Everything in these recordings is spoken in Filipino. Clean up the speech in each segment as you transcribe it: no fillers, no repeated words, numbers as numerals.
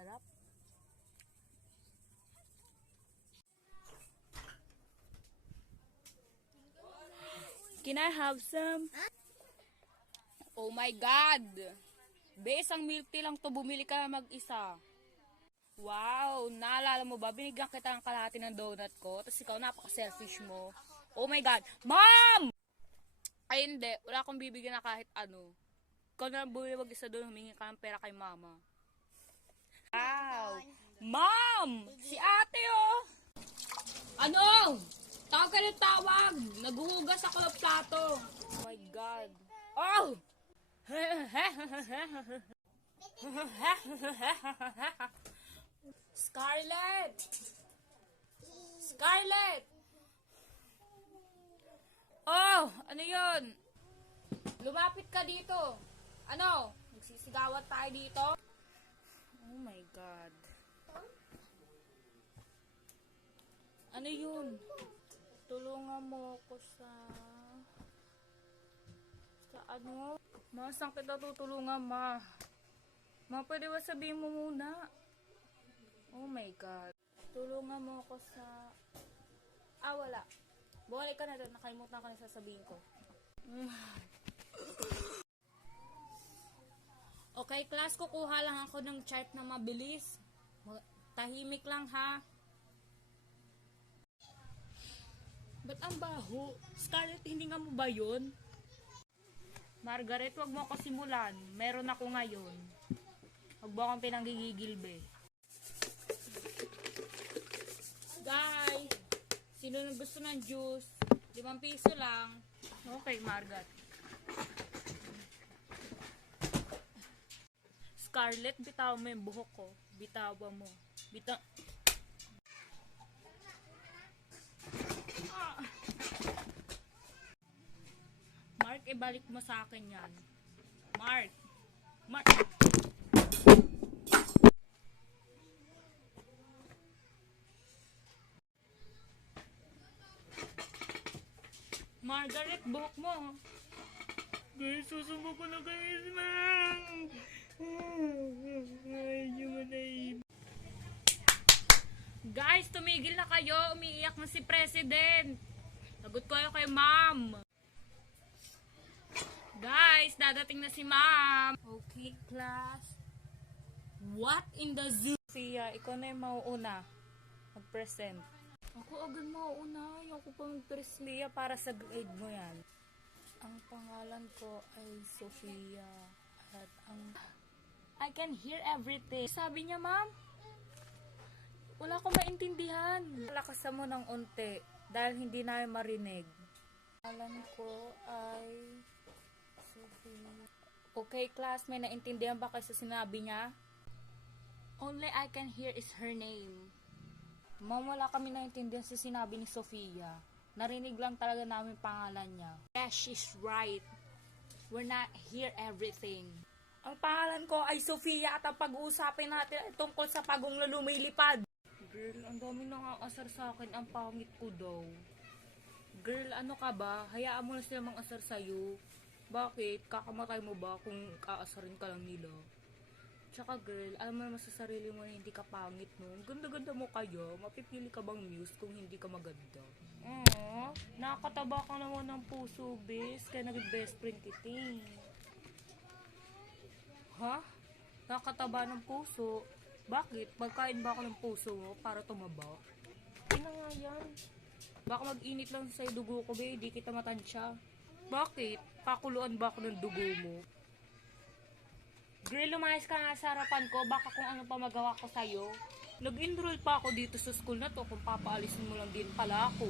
Sarap. Can I have some? Oh my God! Be, isang milk tea lang to, bumili ka mag-isa. Wow, naalala mo ba? Binigyan kita ng kalahati ng donut ko, tapos ikaw napaka-selfish mo. Oh my God! Mom! Ay hindi, wala akong bibigyan na kahit ano. Ikaw na lang bumili mag-isa doon, humingi ka ng pera kay mama. Wow! Mom! Si ate oh! Ano? Tawag ka ng tawag! Naghuhugas ako ng plato! Oh my God! Oh! Scarlett! Scarlett! Oh! Ano yun? Lumapit ka dito! Ano? Nagsisigawan tayo dito? Oh my God! Ano yun? Tulungan mo ako sa ano? Ma, saan kita tutulungan, ma? Ma, pwede ba sabihin mo muna? Oh my God. Tulungan mo ako sa wala. Bumalik ka na doon. Nakalimutan ka na sasabihin ko. Okay, class, kukuha lang ako ng chart na mabilis. Tahimik lang, ha? Ba't ang baho? Scarlett, hindi nga mo ba yun? Margaret, wag mo ako simulan. Meron ako ngayon. Wag mo akong pinanggigigil, be. Guys, sino nang gusto ng juice? 5 piso lang. Okay, Margaret. Scarlett, bitaw mo yung buhok ko. Bitawa mo. Mark, ibalik mo sa akin yan. Mark! Margaret, buhok mo. Guys, susubo ko na guys, ma'am. Guys, tumigil na kayo. Umiiyak na si President. Lagot ko kayo kay ma'am. Guys, dadating na si ma'am. Okay, class. What in the zoo? Sophia, ikaw na yung mauuna. Mag-present. Ako agad mauuna. Ayoko pa mag-present para sa grade mo yan. Ang pangalan ko ay Sophia. At I can hear everything. Sabi niya, ma'am? Wala akong maintindihan. Lakasan mo ng unti dahil hindi na marinig. Pangalan ko ay Sophia. Okay, class, may naintindihan ba kayo sa sinabi niya? Only I can hear is her name. Ma'am, wala kami naintindihan sa sinabi ni Sophia. Narinig lang talaga namin pangalan niya. Yes, she's right. We're not hear everything. Ang pangalan ko ay Sophia at ang pag-uusapin natin ay tungkol sa pagong na lumilipad. Girl, ang dami nang-aasar sa akin. Ang pangit ko daw. Girl, ano ka ba? Hayaan mo na sila mang-asar sa'yo. Bakit? Kakamatay mo ba kung kaasarin ka lang nila? Tsaka girl, alam mo naman sa sarili mo na hindi ka pangit, no? Ganda-ganda mo kayo. Mapipili ka bang muse kung hindi ka maganda? Nakakataba ka naman ng puso, bes. Kaya naging best friend kita. Ha? Nakakataba ng puso? Bakit? Magkain ba ako ng puso mo para tumaba? Hindi na nga yan. Baka mag-init lang sa'yo dugo ko, be. Di kita matansya. Bakit? Pakuluan ba ako ng dugo mo? Girl, lumayas ka nga sa harapan ko. Baka kung ano pa magawa ko sa'yo. Nag-enroll pa ako dito sa school na to. Kung papaalisin mo lang din pala ako.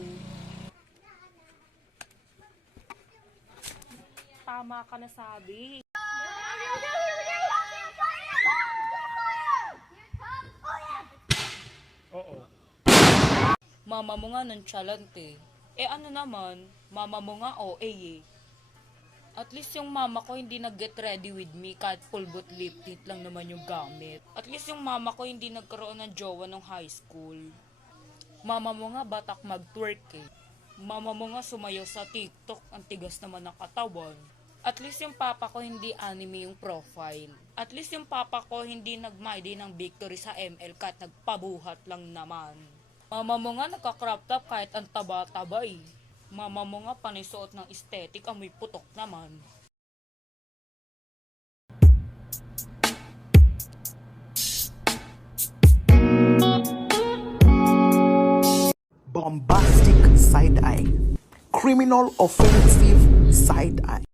Tama ka na sabi. Oo. Mama mo nga nonchalant eh. Ano naman, mama mo nga eh. At least yung mama ko hindi nag-get ready with me kahit pulbot lip tint lang naman yung gamit. At least yung mama ko hindi nagkaroon ng jowa nung high school. Mama mo nga batak mag-twerk eh. Mama mo nga sumayaw sa TikTok, ang tigas naman ng katawan. At least yung papa ko hindi anime yung profile. At least yung papa ko hindi nag-my-day ng victory sa ML kahit nagpabuhat lang naman. Mama mo nga nagka-crop top kahit ang taba-taba eh. Mama mo nga panisuot ng aesthetic amoy putok naman. Bombastic side eye, criminal offensive side eye.